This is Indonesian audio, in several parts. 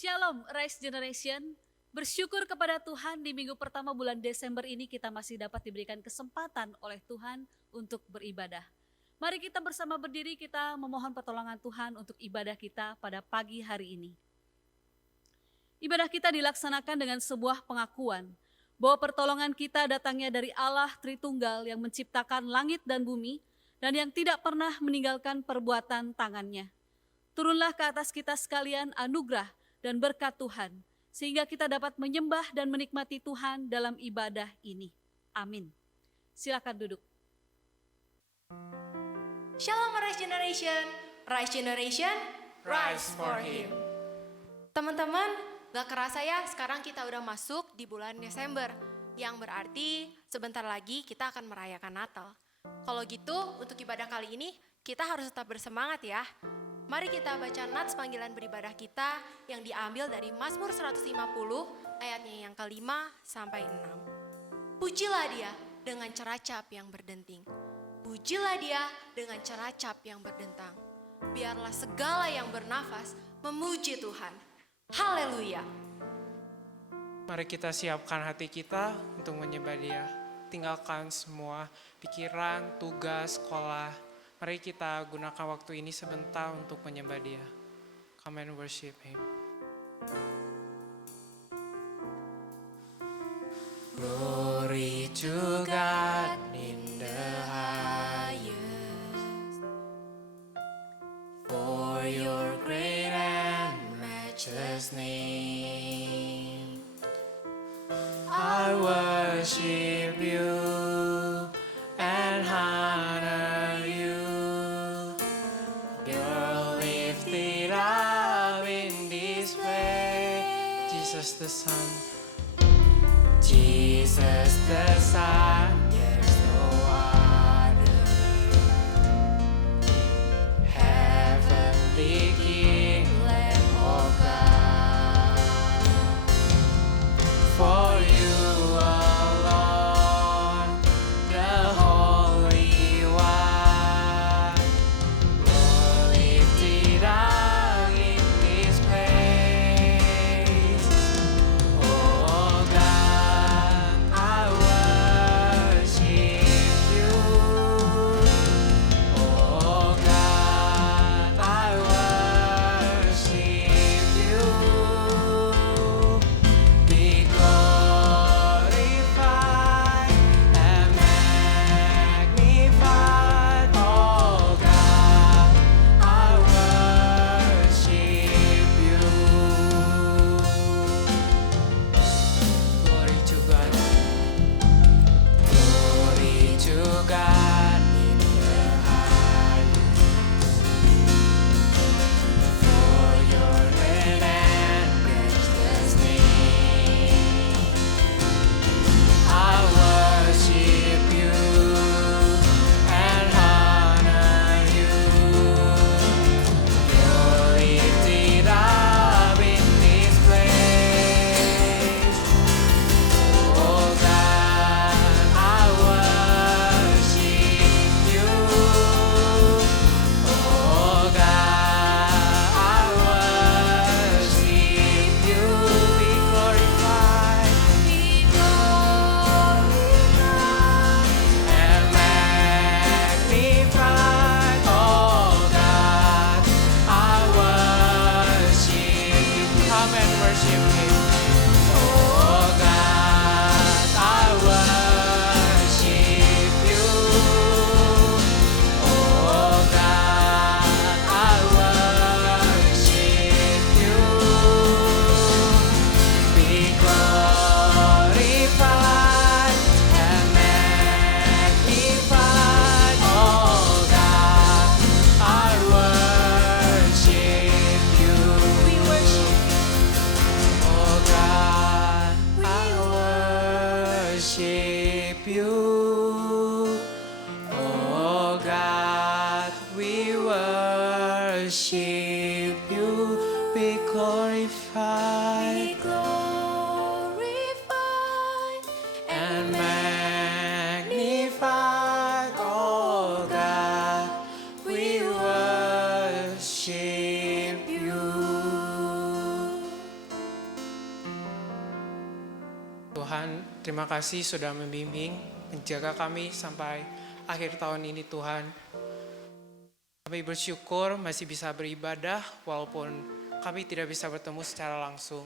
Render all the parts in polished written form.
Shalom Rise Generation, bersyukur kepada Tuhan di minggu pertama bulan Desember ini kita masih dapat diberikan kesempatan oleh Tuhan untuk beribadah. Mari kita bersama berdiri, kita memohon pertolongan Tuhan untuk ibadah kita pada pagi hari ini. Ibadah kita dilaksanakan dengan sebuah pengakuan bahwa pertolongan kita datangnya dari Allah Tritunggal yang menciptakan langit dan bumi dan yang tidak pernah meninggalkan perbuatan tangannya. Turunlah ke atas kita sekalian anugerah dan berkat Tuhan, sehingga kita dapat menyembah dan menikmati Tuhan dalam ibadah ini. Amin. Silakan duduk. Shalom Rise Generation, Rise Generation, Rise for Him. Teman-teman, gak kerasa ya sekarang kita udah masuk di bulan Desember, yang berarti sebentar lagi kita akan merayakan Natal. Kalau gitu, untuk ibadah kali ini kita harus tetap bersemangat ya. Mari kita baca nats panggilan beribadah kita yang diambil dari Mazmur 150 ayatnya yang kelima sampai 6. Pujilah Dia dengan ceracap yang berdenting. Pujilah Dia dengan ceracap yang berdentang. Biarlah segala yang bernafas memuji Tuhan. Haleluya. Mari kita siapkan hati kita untuk menyembah Dia. Tinggalkan semua pikiran, tugas, sekolah. Mari kita gunakan waktu ini sebentar untuk menyembah Dia. Come and worship Him. Glory to God in the highest, for your great and matchless name. I worship you and honor you. You're lifted up in this way. Jesus the Son, Jesus the Son, there's no other. Heavenly King, Lamb of God. For you alone, the Holy One, Lord, lifted up in this place. Oh God, I worship you. Oh God, I worship you. Be glorified and magnified, oh God, I worship you. Glory to God, glory to God in the highest, for your great and matchless name. I worship you and honor you. You're lifted up in this place. Oh God, I worship you. Oh God, I worship you. Be glorified, and magnified, oh God, I worship you. Come and worship Him. Oh God, I worship you. Oh God, I worship you. Be glorified and magnified, oh God, I worship you. We worship you. Oh God, I worship you. Oh God, we worship you. Be glorified and magnified, oh God, we worship you. terima kasih sudah membimbing, menjaga kami sampai akhir tahun ini Tuhan. Kami bersyukur masih bisa beribadah walaupun kami tidak bisa bertemu secara langsung.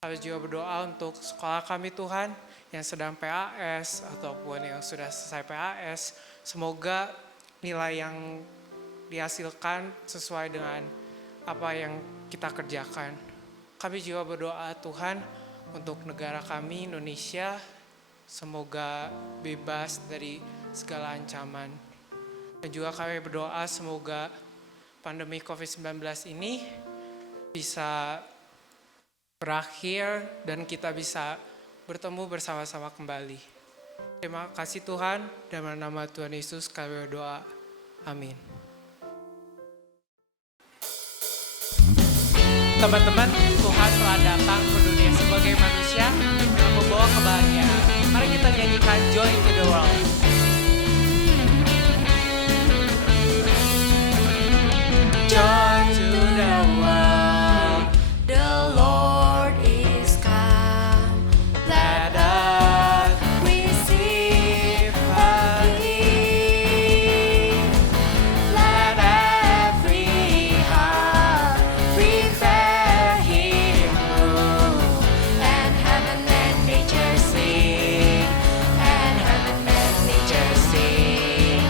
Kami juga berdoa untuk sekolah kami Tuhan yang sedang PAS ataupun yang sudah selesai PAS. Semoga nilai yang dihasilkan sesuai dengan apa yang kita kerjakan. Kami juga berdoa Tuhan untuk negara kami Indonesia, semoga bebas dari segala ancaman. Dan juga kami berdoa semoga pandemi COVID-19 ini bisa berakhir dan kita bisa bertemu bersama-sama kembali. Terima kasih Tuhan, dalam nama Tuhan Yesus kami berdoa. Amin. Teman-teman, Tuhan telah datang ke dunia sebagai manusia yang membawa kebahagiaan. Mari kita nyanyikan Joy to the World. Joy to the world, The Lord is come. let us Receive a King. Let every heart prepare Him room. And heaven and nature sing. And heaven and nature sing.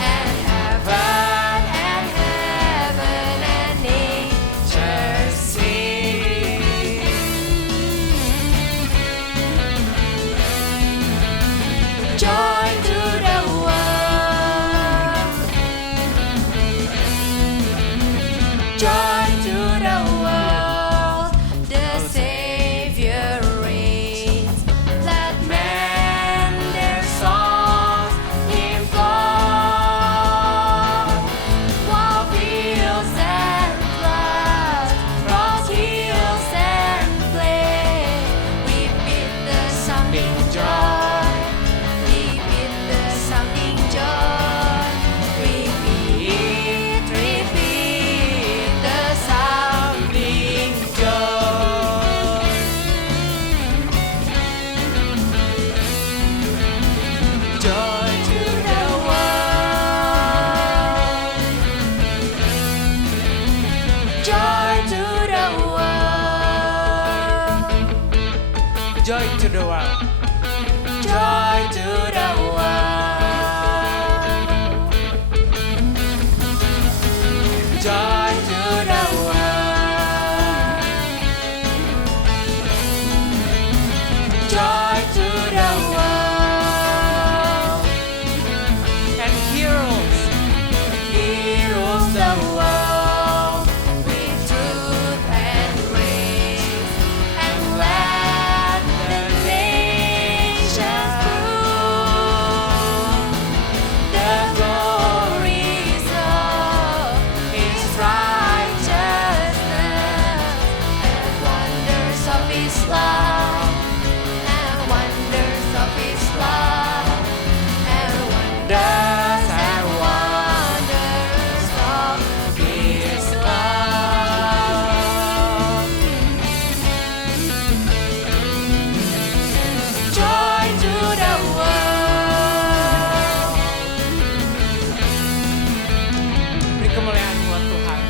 And heaven and nature sing. Joy to the world. Joy to the world. The Savior reigns. Let men their songs impart. While fields and floods, cross hills and plains, repeat the sounding joy. Repeat the sounding joy. Repeat the sounding joy. Joy to the world. Joy to the world. Joy to the world. Joy to the world. Joy to the world. Joy to the world. And heroes, Heroes the world with truth and grace, and let the nations prove the glories of His righteousness and wonders of His love, and wonders of His love, and wonders and wonders of His love. Joy to the world. beri kemuliaan buat Tuhan.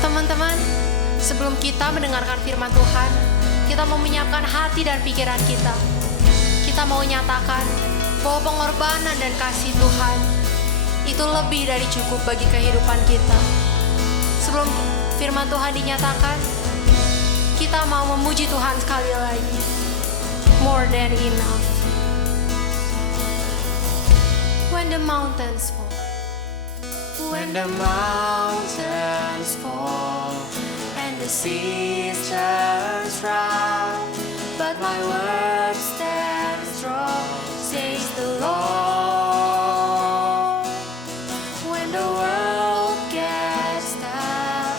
Teman-teman, sebelum kita mendengarkan firman Tuhan, kita mau menyiapkan hati dan pikiran kita. Kita mau nyatakan bahwa pengorbanan dan kasih Tuhan itu lebih dari cukup bagi kehidupan kita. Sebelum firman Tuhan dinyatakan, kita mau memuji Tuhan sekali lagi. More than enough. When the mountains fall. When the mountains fall and the seas turn round, but my word stands strong, says the Lord. When the world gets down,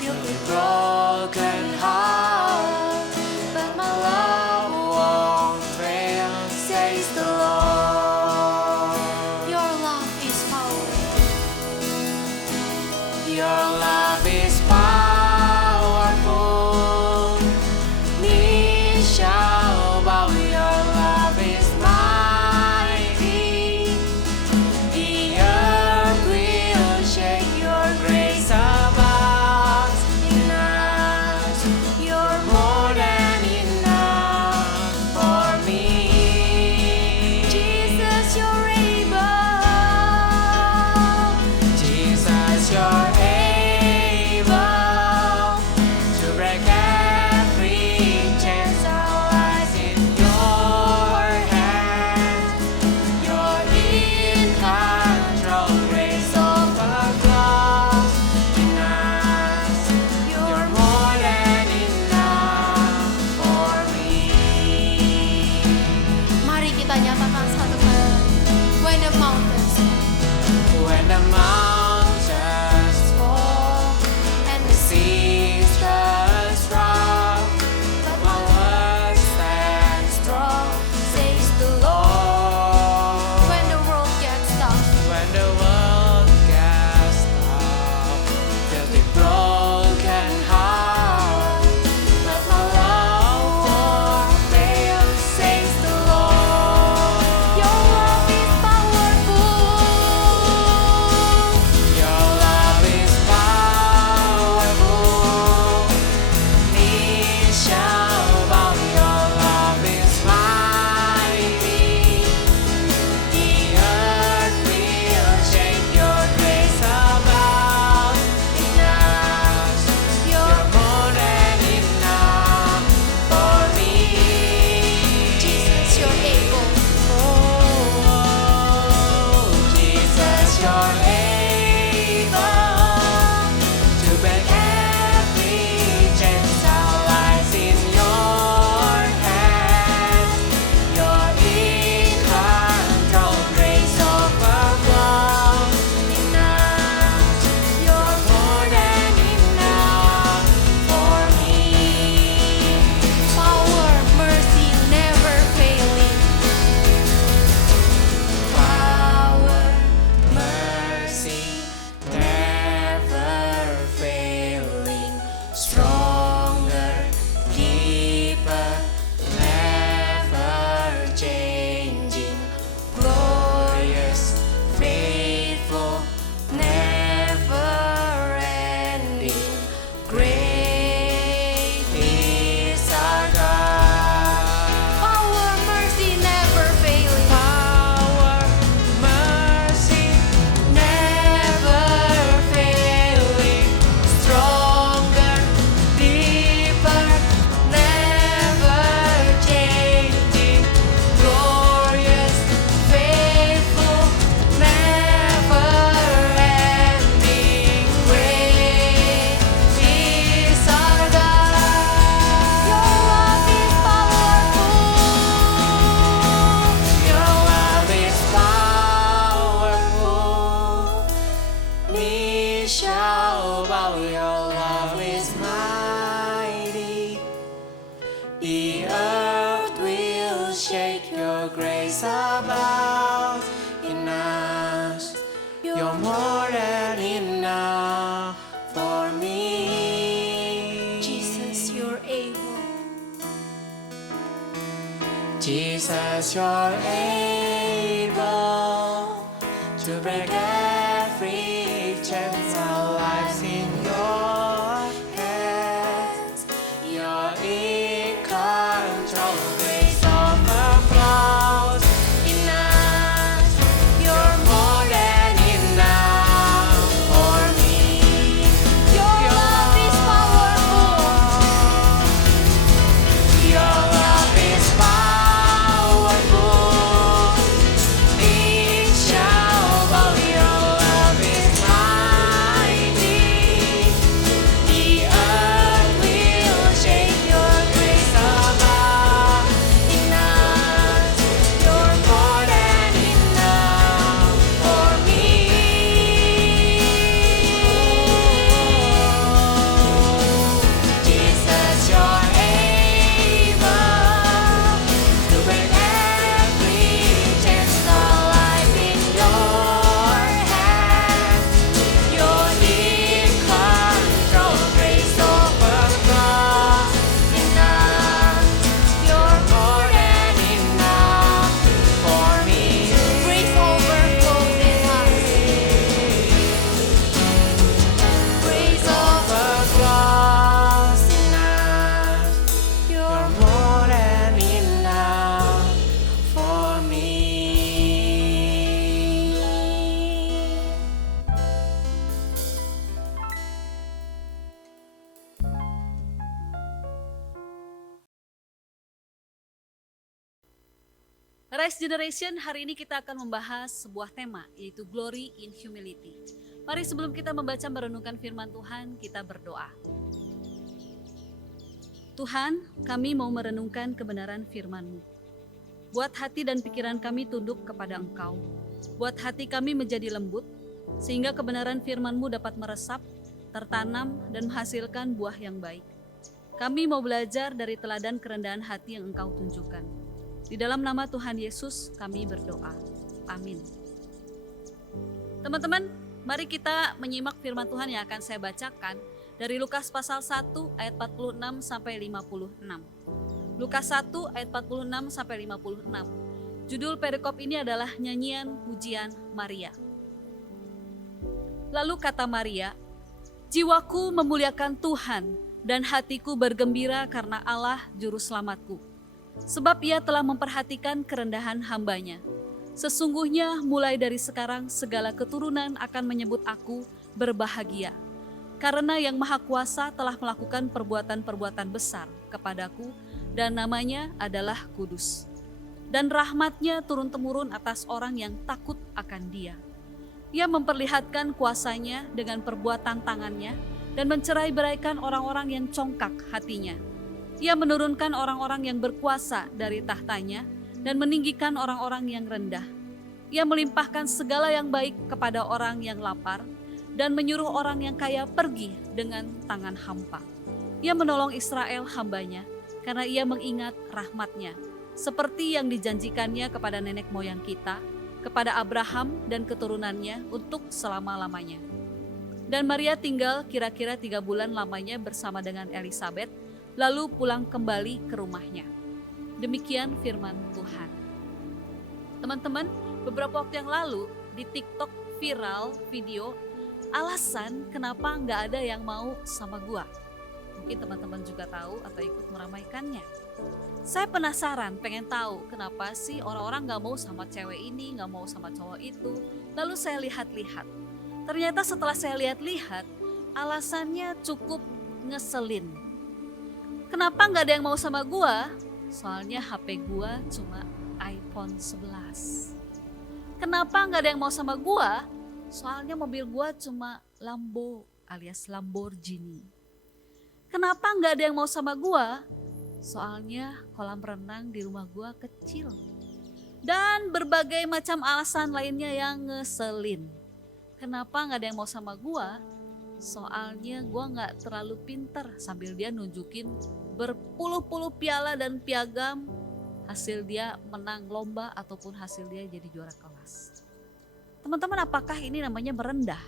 filled with broken hearts, but my love won't fail, says the Lord. Your love is powerful. will shake your grace about in us. You're more than enough for me. Jesus, you're able. Jesus, you're able to break every chains. Our lives in your hands. You're in control. Grace overflows in us. You're more than enough for me. Your love is powerful. Your love is powerful. Inshallah, your love is mighty. The earth will shake. Your grace above in us. You're more than enough for me. Jesus, you're able to break every chains. Our life in your hands. You're in control. Grace overflows in us. You're more than enough for me. Grace overflows in us. Grace overflows in us. You're more than enough for me. Rise Generation, hari ini kita akan membahas sebuah tema, yaitu Glory in Humility. Mari sebelum kita membaca merenungkan firman Tuhan, kita berdoa. Tuhan, kami mau merenungkan kebenaran firman-Mu. Buat hati dan pikiran kami tunduk kepada Engkau. Buat hati kami menjadi lembut, sehingga kebenaran firman-Mu dapat meresap, tertanam, dan menghasilkan buah yang baik. Kami mau belajar dari teladan kerendahan hati yang Engkau tunjukkan. Di dalam nama Tuhan Yesus kami berdoa. Amin. Teman-teman, mari kita menyimak firman Tuhan yang akan saya bacakan dari Lukas pasal 1 ayat 46 sampai 56. Lukas 1 ayat 46 sampai 56. Judul perikop ini adalah nyanyian pujian Maria. Lalu kata Maria, "Jiwaku memuliakan Tuhan dan hatiku bergembira karena Allah juru selamatku. Sebab ia telah memperhatikan kerendahan hambanya. Sesungguhnya mulai dari sekarang segala keturunan akan menyebut aku berbahagia. Karena yang Maha Kuasa telah melakukan perbuatan-perbuatan besar kepadaku dan namanya adalah kudus. Dan rahmatnya turun-temurun atas orang yang takut akan Dia. Ia memperlihatkan kuasanya dengan perbuatan tangannya dan mencerai-beraikan orang-orang yang congkak hatinya. Ia menurunkan orang-orang yang berkuasa dari tahtanya dan meninggikan orang-orang yang rendah. Ia melimpahkan segala yang baik kepada orang yang lapar dan menyuruh orang yang kaya pergi dengan tangan hampa. Ia menolong Israel hambanya karena ia mengingat rahmatnya, seperti yang dijanjikannya kepada nenek moyang kita, kepada Abraham dan keturunannya untuk selama-lamanya." Dan Maria tinggal kira-kira 3 bulan lamanya bersama dengan Elisabet, lalu pulang kembali ke rumahnya. Demikian firman Tuhan. Teman-teman, beberapa waktu yang lalu di TikTok viral video alasan kenapa nggak ada yang mau sama gua. Mungkin teman-teman juga tahu atau ikut meramaikannya. Saya penasaran, pengen tahu kenapa sih orang-orang nggak mau sama cewek ini, nggak mau sama cowok itu. Lalu saya lihat-lihat. Ternyata setelah saya lihat-lihat, alasannya cukup ngeselin. Kenapa nggak ada yang mau sama gua? Soalnya HP gua cuma iPhone 11. Kenapa nggak ada yang mau sama gua? Soalnya mobil gua cuma Lambo alias Lamborghini. Kenapa nggak ada yang mau sama gua? Soalnya kolam renang di rumah gua kecil. Dan berbagai macam alasan lainnya yang ngeselin. Kenapa nggak ada yang mau sama gua? Soalnya gua nggak terlalu pinter, sambil dia nunjukin berpuluh-puluh piala dan piagam hasil dia menang lomba ataupun hasil dia jadi juara kelas. Teman-teman, apakah ini namanya merendah?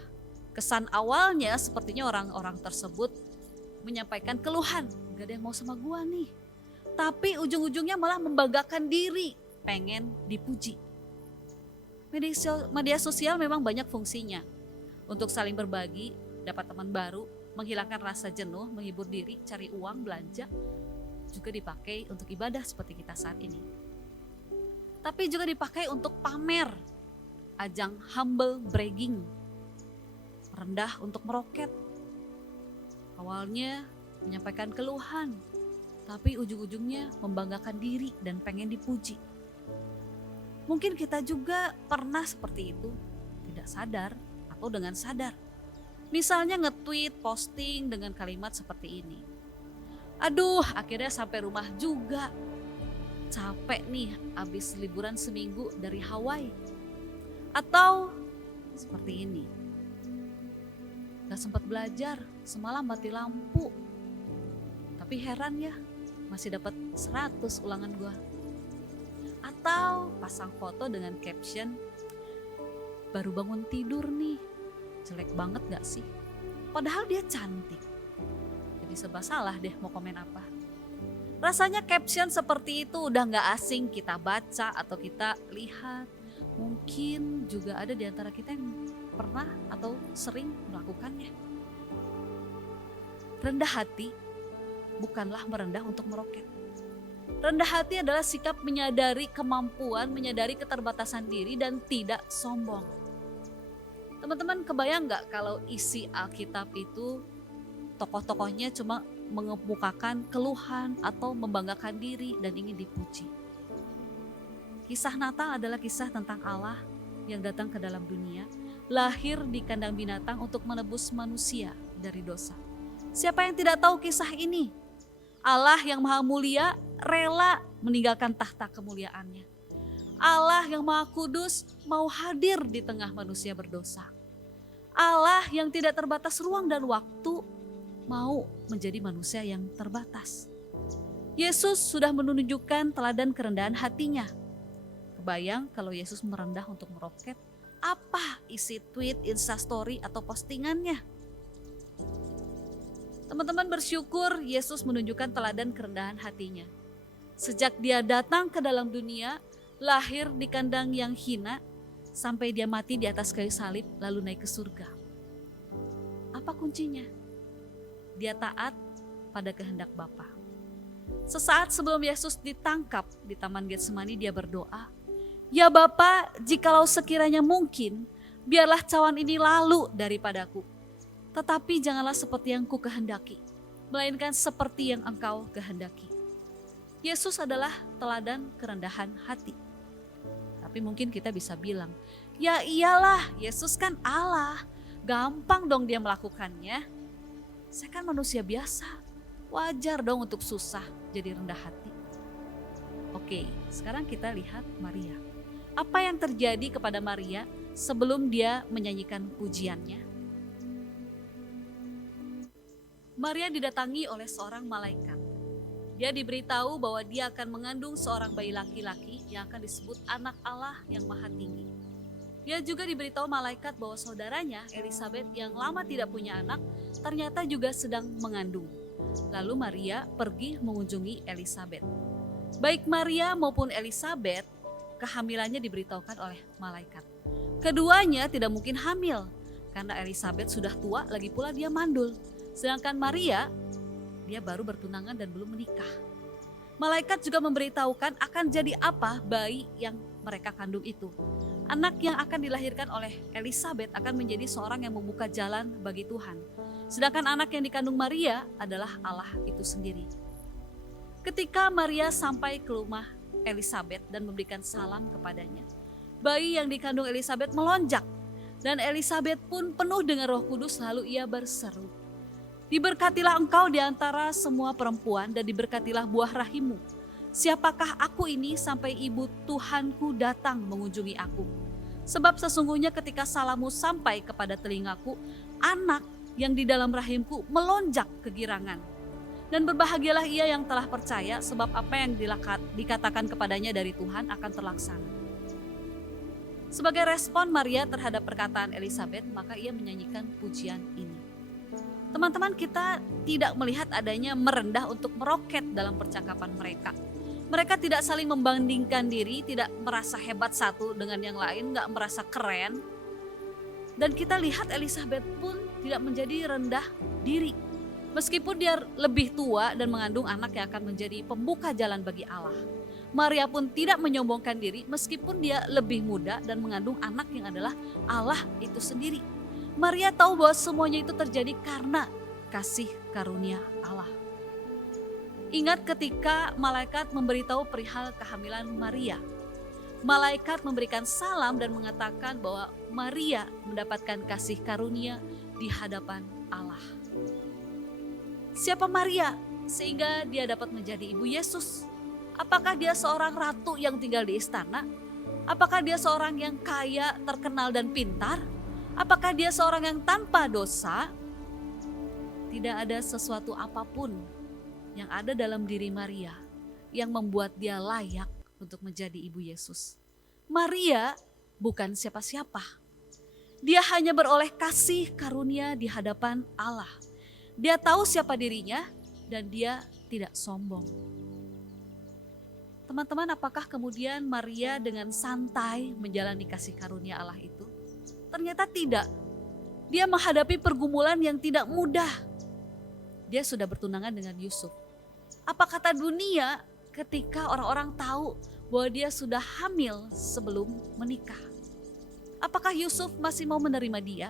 Kesan awalnya sepertinya orang-orang tersebut menyampaikan keluhan, gak ada yang mau sama gua nih. Tapi ujung-ujungnya malah membanggakan diri, pengen dipuji. Media sosial memang banyak fungsinya. Untuk saling berbagi, dapat teman baru, menghilangkan rasa jenuh, menghibur diri, cari uang, belanja. Juga dipakai untuk ibadah seperti kita saat ini. Tapi juga dipakai untuk pamer, ajang humble bragging, rendah untuk meroket. Awalnya menyampaikan keluhan, tapi ujung-ujungnya membanggakan diri dan pengen dipuji. Mungkin kita juga pernah seperti itu, tidak sadar atau dengan sadar. Misalnya nge-tweet, posting dengan kalimat seperti ini. Aduh, akhirnya sampai rumah juga. Capek nih abis liburan seminggu dari Hawaii. Atau seperti ini. Gak sempat belajar, semalam mati lampu. Tapi heran ya, masih dapat 100 ulangan gua. Atau pasang foto dengan caption, baru bangun tidur nih, jelek banget gak sih? Padahal dia cantik. Jadi serba salah deh mau komen apa. Rasanya caption seperti itu udah gak asing kita baca atau kita lihat. Mungkin juga ada di antara kita yang pernah atau sering melakukannya. Rendah hati bukanlah merendah untuk meroket. Rendah hati adalah sikap menyadari kemampuan, menyadari keterbatasan diri dan tidak sombong. Teman-teman kebayang gak kalau isi Alkitab itu tokoh-tokohnya cuma mengemukakan keluhan atau membanggakan diri dan ingin dipuji. Kisah Natal adalah kisah tentang Allah yang datang ke dalam dunia, lahir di kandang binatang untuk menebus manusia dari dosa. Siapa yang tidak tahu kisah ini? Allah yang maha mulia rela meninggalkan tahta kemuliaannya. Allah yang maha kudus mau hadir di tengah manusia berdosa. Allah yang tidak terbatas ruang dan waktu mau menjadi manusia yang terbatas. Yesus sudah menunjukkan teladan kerendahan hatinya. Kebayang kalau Yesus merendah untuk meroket, apa isi tweet, instastory atau postingannya? Teman-teman bersyukur Yesus menunjukkan teladan kerendahan hatinya. Sejak dia datang ke dalam dunia, lahir di kandang yang hina, sampai dia mati di atas kayu salib lalu naik ke surga. Apa kuncinya? Dia taat pada kehendak Bapa. Sesaat sebelum Yesus ditangkap di Taman Getsemani, dia berdoa, "Ya Bapa, jikalau sekiranya mungkin, biarlah cawan ini lalu daripadaku. Tetapi janganlah seperti yang ku kehendaki, melainkan seperti yang Engkau kehendaki." Yesus adalah teladan kerendahan hati. Tapi mungkin kita bisa bilang, ya iyalah Yesus kan Allah, gampang dong dia melakukannya. Saya kan manusia biasa, wajar dong untuk susah jadi rendah hati. Oke, sekarang kita lihat Maria. Apa yang terjadi kepada Maria sebelum dia menyanyikan pujiannya? Maria didatangi oleh seorang malaikat. Dia diberitahu bahwa dia akan mengandung seorang bayi laki-laki yang akan disebut anak Allah yang maha tinggi. Dia juga diberitahu malaikat bahwa saudaranya Elisabet yang lama tidak punya anak ternyata juga sedang mengandung. Lalu Maria pergi mengunjungi Elisabet. Baik Maria maupun Elisabet, kehamilannya diberitahukan oleh malaikat. Keduanya tidak mungkin hamil karena Elisabet sudah tua, lagi pula dia mandul. Sedangkan Maria, dia baru bertunangan dan belum menikah. Malaikat juga memberitahukan akan jadi apa bayi yang mereka kandung itu. Anak yang akan dilahirkan oleh Elisabet akan menjadi seorang yang membuka jalan bagi Tuhan. Sedangkan anak yang dikandung Maria adalah Allah itu sendiri. Ketika Maria sampai ke rumah Elisabet dan memberikan salam kepadanya, bayi yang dikandung Elisabet melonjak dan Elisabet pun penuh dengan Roh Kudus lalu ia berseru, "Diberkatilah engkau di antara semua perempuan dan diberkatilah buah rahimmu. Siapakah aku ini sampai ibu Tuhanku datang mengunjungi aku? Sebab sesungguhnya ketika salammu sampai kepada telingaku, anak yang di dalam rahimku melonjak kegirangan. Dan berbahagialah ia yang telah percaya, sebab apa yang dikatakan kepadanya dari Tuhan akan terlaksana. Sebagai respon Maria terhadap perkataan Elisabet, maka ia menyanyikan pujian ini. Teman-teman, kita tidak melihat adanya merendah untuk meroket dalam percakapan mereka. Mereka tidak saling membandingkan diri, tidak merasa hebat satu dengan yang lain, gak merasa keren. Dan kita lihat Elisabet pun tidak menjadi rendah diri. Meskipun dia lebih tua dan mengandung anak yang akan menjadi pembuka jalan bagi Allah. Maria pun tidak menyombongkan diri meskipun dia lebih muda dan mengandung anak yang adalah Allah itu sendiri. Maria tahu bahwa semuanya itu terjadi karena kasih karunia Allah. Ingat ketika malaikat memberitahu perihal kehamilan Maria. Malaikat memberikan salam dan mengatakan bahwa Maria mendapatkan kasih karunia di hadapan Allah. Siapa Maria sehingga dia dapat menjadi ibu Yesus? Apakah dia seorang ratu yang tinggal di istana? Apakah dia seorang yang kaya, terkenal dan pintar? Apakah dia seorang yang tanpa dosa? Tidak ada sesuatu apapun yang ada dalam diri Maria yang membuat dia layak untuk menjadi ibu Yesus. Maria bukan siapa-siapa. Dia hanya beroleh kasih karunia di hadapan Allah. Dia tahu siapa dirinya dan dia tidak sombong. Teman-teman, apakah kemudian Maria dengan santai menjalani kasih karunia Allah itu? Ternyata tidak. Dia menghadapi pergumulan yang tidak mudah. Dia sudah bertunangan dengan Yusuf. Apa kata dunia ketika orang-orang tahu bahwa dia sudah hamil sebelum menikah? Apakah Yusuf masih mau menerima dia?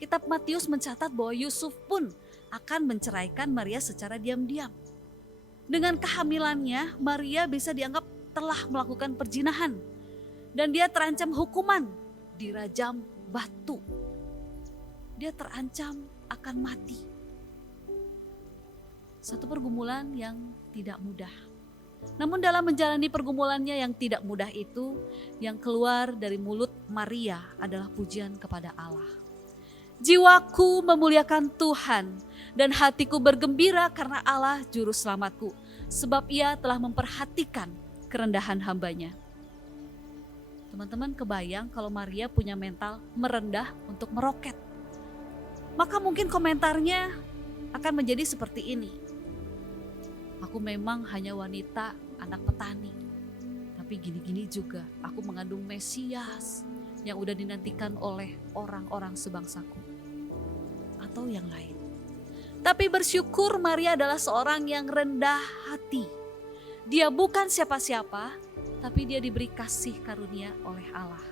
Kitab Matius mencatat bahwa Yusuf pun akan menceraikan Maria secara diam-diam. Dengan kehamilannya, Maria bisa dianggap telah melakukan perzinahan. Dan dia terancam hukuman, dirajam batu. Dia terancam akan mati. Satu pergumulan yang tidak mudah. Namun dalam menjalani pergumulannya yang tidak mudah itu, yang keluar dari mulut Maria adalah pujian kepada Allah. Jiwaku memuliakan Tuhan dan hatiku bergembira karena Allah juru selamatku, sebab ia telah memperhatikan kerendahan hambanya. Teman-teman kebayang kalau Maria punya mental merendah untuk meroket. Maka mungkin komentarnya akan menjadi seperti ini. Aku memang hanya wanita anak petani, tapi gini-gini juga aku mengandung Mesias yang udah dinantikan oleh orang-orang sebangsaku. Atau yang lain. Tapi bersyukur Maria adalah seorang yang rendah hati. Dia bukan siapa-siapa, tapi dia diberi kasih karunia oleh Allah.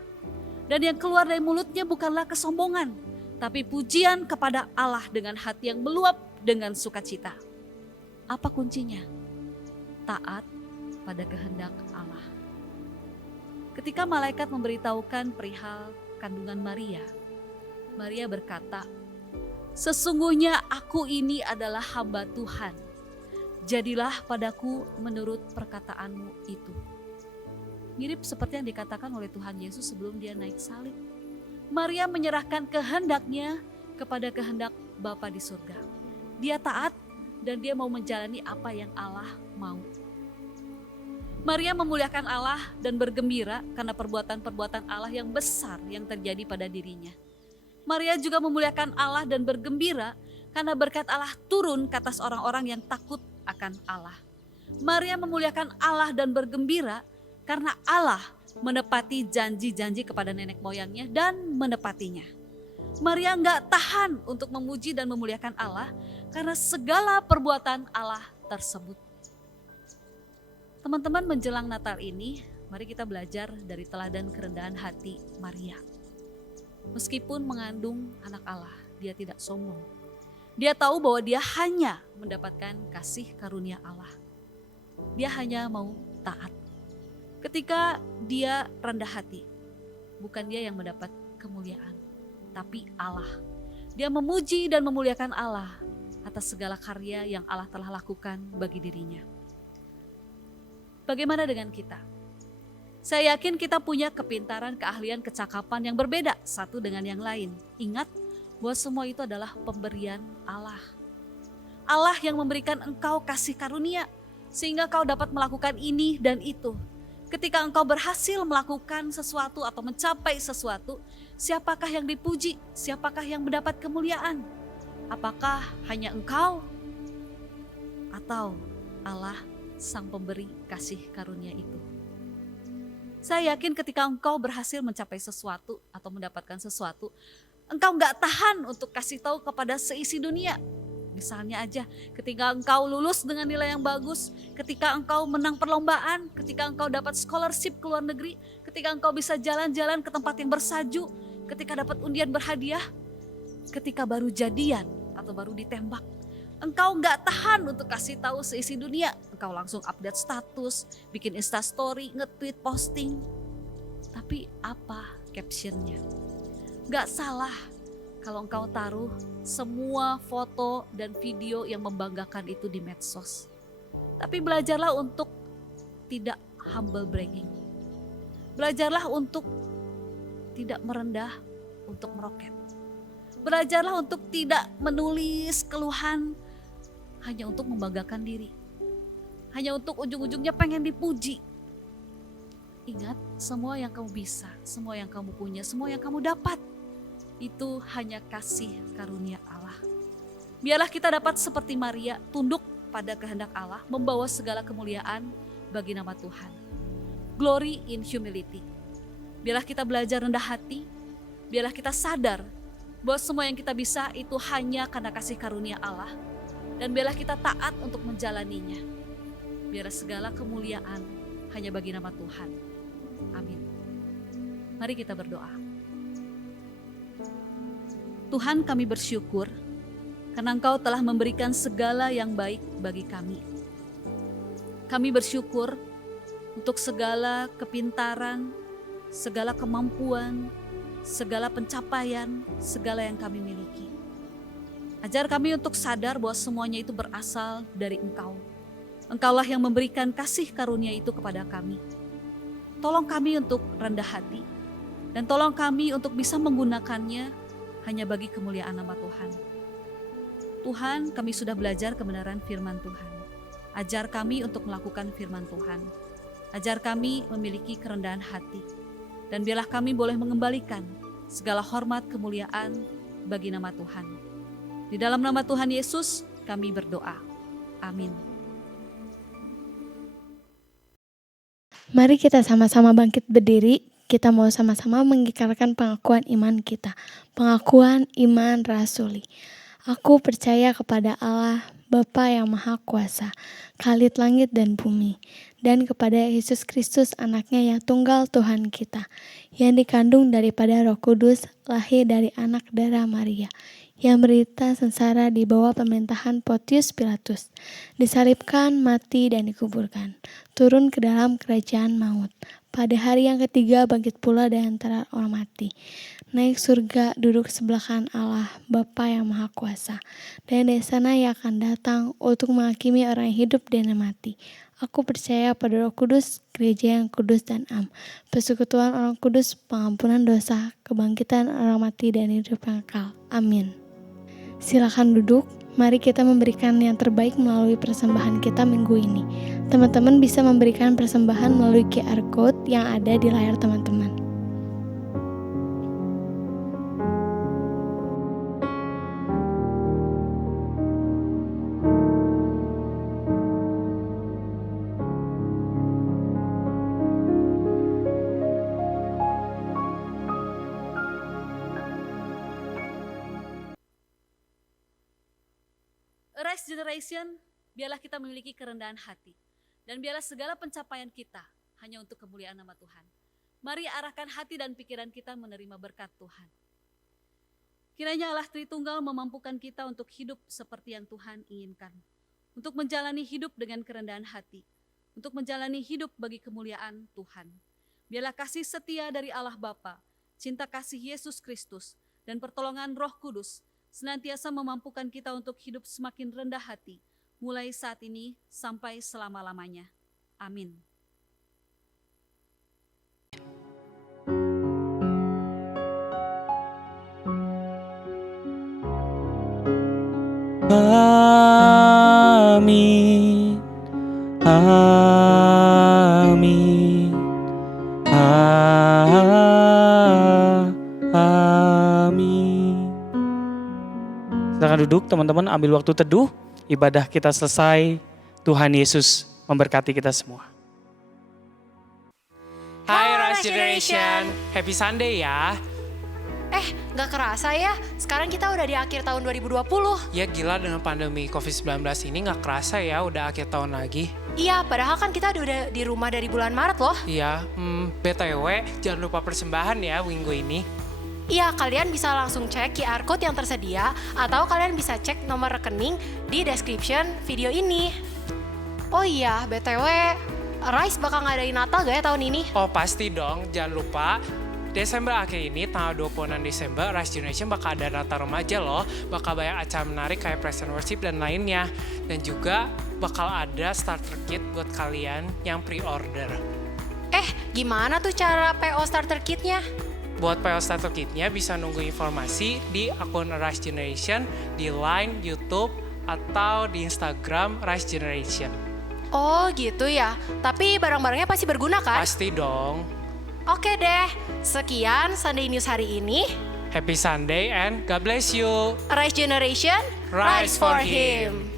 Dan yang keluar dari mulutnya bukanlah kesombongan, tapi pujian kepada Allah dengan hati yang meluap dengan sukacita. Apa kuncinya? Taat pada kehendak Allah. Ketika malaikat memberitahukan perihal kandungan Maria, Maria berkata, "Sesungguhnya aku ini adalah hamba Tuhan. Jadilah padaku menurut perkataanmu itu." Mirip seperti yang dikatakan oleh Tuhan Yesus sebelum dia naik salib. Maria menyerahkan kehendaknya kepada kehendak Bapa di surga. Dia taat dan dia mau menjalani apa yang Allah mau. Maria memuliakan Allah dan bergembira karena perbuatan-perbuatan Allah yang besar yang terjadi pada dirinya. Maria juga memuliakan Allah dan bergembira karena berkat Allah turun ke atas orang-orang yang takut akan Allah. Maria memuliakan Allah dan bergembira karena Allah menepati janji-janji kepada nenek moyangnya dan menepatinya. Maria enggak tahan untuk memuji dan memuliakan Allah karena segala perbuatan Allah tersebut. Teman-teman, menjelang Natal ini, mari kita belajar dari teladan kerendahan hati Maria. Meskipun mengandung anak Allah, dia tidak sombong. Dia tahu bahwa dia hanya mendapatkan kasih karunia Allah. Dia hanya mau taat. Ketika dia rendah hati, bukan dia yang mendapat kemuliaan, tapi Allah. Dia memuji dan memuliakan Allah atas segala karya yang Allah telah lakukan bagi dirinya. Bagaimana dengan kita? Saya yakin kita punya kepintaran, keahlian, kecakapan yang berbeda satu dengan yang lain. Ingat bahwa semua itu adalah pemberian Allah. Allah yang memberikan engkau kasih karunia, sehingga kau dapat melakukan ini dan itu. Ketika engkau berhasil melakukan sesuatu atau mencapai sesuatu, siapakah yang dipuji? Siapakah yang mendapat kemuliaan? Apakah hanya engkau? Atau Allah sang pemberi kasih karunia itu? Saya yakin ketika engkau berhasil mencapai sesuatu atau mendapatkan sesuatu, engkau gak tahan untuk kasih tahu kepada seisi dunia. Misalnya aja ketika engkau lulus dengan nilai yang bagus, ketika engkau menang perlombaan, ketika engkau dapat scholarship ke luar negeri, ketika engkau bisa jalan-jalan ke tempat yang bersaju, ketika dapat undian berhadiah, ketika baru jadian atau baru ditembak, engkau gak tahan untuk kasih tahu seisi dunia. Engkau langsung update status, bikin instastory, nge-tweet, posting. Tapi apa captionnya? Gak salah kalau engkau taruh semua foto dan video yang membanggakan itu di medsos. Tapi belajarlah untuk tidak humble bragging. Belajarlah untuk tidak merendah untuk meroket. Belajarlah untuk tidak menulis keluhan hanya untuk membanggakan diri. Hanya untuk ujung-ujungnya pengen dipuji. Ingat, semua yang kamu bisa, semua yang kamu punya, semua yang kamu dapat, itu hanya kasih karunia Allah. Biarlah kita dapat seperti Maria, tunduk pada kehendak Allah, membawa segala kemuliaan bagi nama Tuhan. Glory in humility. Biarlah kita belajar rendah hati, biarlah kita sadar bahwa semua yang kita bisa itu hanya karena kasih karunia Allah. Dan biarlah kita taat untuk menjalaninya. Biarlah segala kemuliaan hanya bagi nama Tuhan. Amin. Mari kita berdoa. Tuhan, kami bersyukur karena Engkau telah memberikan segala yang baik bagi kami. Kami bersyukur untuk segala kepintaran, segala kemampuan, segala pencapaian, segala yang kami miliki. Ajar kami untuk sadar bahwa semuanya itu berasal dari Engkau. Engkaulah yang memberikan kasih karunia itu kepada kami. Tolong kami untuk rendah hati, dan tolong kami untuk bisa menggunakannya hanya bagi kemuliaan nama Tuhan. Tuhan, kami sudah belajar kebenaran firman Tuhan. Ajar kami untuk melakukan firman Tuhan. Ajar kami memiliki kerendahan hati. Dan biarlah kami boleh mengembalikan segala hormat kemuliaan bagi nama Tuhan. Di dalam nama Tuhan Yesus kami berdoa. Amin. Mari kita sama-sama bangkit berdiri. Kita mau sama-sama mengikrarkan pengakuan iman kita. Pengakuan iman rasuli. Aku percaya kepada Allah, Bapa yang Maha Kuasa, Khalid langit dan bumi, dan kepada Yesus Kristus anaknya yang tunggal Tuhan kita, yang dikandung daripada Roh Kudus, lahir dari anak darah Maria, yang berita sengsara di bawah pemerintahan Pontius Pilatus, disalibkan, mati dan dikuburkan, turun ke dalam kerajaan maut. Pada hari yang ketiga bangkit pula dari antara orang mati, naik surga, duduk sebelah kanan Allah, Bapa yang Maha Kuasa, dan dari sana ia akan datang untuk menghakimi orang yang hidup dan yang mati. Aku percaya pada Roh Kudus, gereja yang kudus dan am, persekutuan orang kudus, pengampunan dosa, kebangkitan orang mati dan hidup yang kekal. Amin. Silakan duduk. Mari kita memberikan yang terbaik melalui persembahan kita minggu ini. Teman-teman bisa memberikan persembahan melalui QR Code yang ada di layar teman-teman. Rise Generation, biarlah kita memiliki kerendahan hati. Dan biarlah segala pencapaian kita hanya untuk kemuliaan nama Tuhan. Mari arahkan hati dan pikiran kita menerima berkat Tuhan. Kiranya Allah Tritunggal memampukan kita untuk hidup seperti yang Tuhan inginkan. Untuk menjalani hidup dengan kerendahan hati. Untuk menjalani hidup bagi kemuliaan Tuhan. Biarlah kasih setia dari Allah Bapa, cinta kasih Yesus Kristus, dan pertolongan Roh Kudus senantiasa memampukan kita untuk hidup semakin rendah hati, mulai saat ini sampai selama-lamanya. Amin. Ah duduk, teman-teman ambil waktu teduh. Ibadah kita selesai. Tuhan Yesus memberkati kita semua. Hai Halo, Rise Generation, Happy Sunday ya. Gak kerasa ya, sekarang kita udah di akhir tahun 2020. Ya gila, dengan pandemi COVID-19 ini gak kerasa ya udah akhir tahun lagi. Iya, padahal kan kita udah di rumah dari bulan Maret loh. Iya, BTW jangan lupa persembahan ya minggu ini. Iya, kalian bisa langsung cek QR code yang tersedia atau kalian bisa cek nomor rekening di description video ini. Oh iya, BTW, Rise bakal ngadain Natal gak ya tahun ini? Oh pasti dong, jangan lupa Desember akhir ini, tanggal 26 Desember, Rise Generation bakal ada Natal remaja loh. Bakal banyak acara menarik kayak Praise and Worship dan lainnya. Dan juga bakal ada starter kit buat kalian yang pre-order. Gimana tuh cara PO starter kitnya? Buat PO starter kitnya bisa nunggu informasi di akun Rise Generation, di Line, YouTube, atau di Instagram Rise Generation. Oh gitu ya, tapi barang-barangnya pasti berguna kan? Pasti dong. Oke deh, sekian Sunday News hari ini. Happy Sunday and God bless you. Rise Generation, Rise for Him.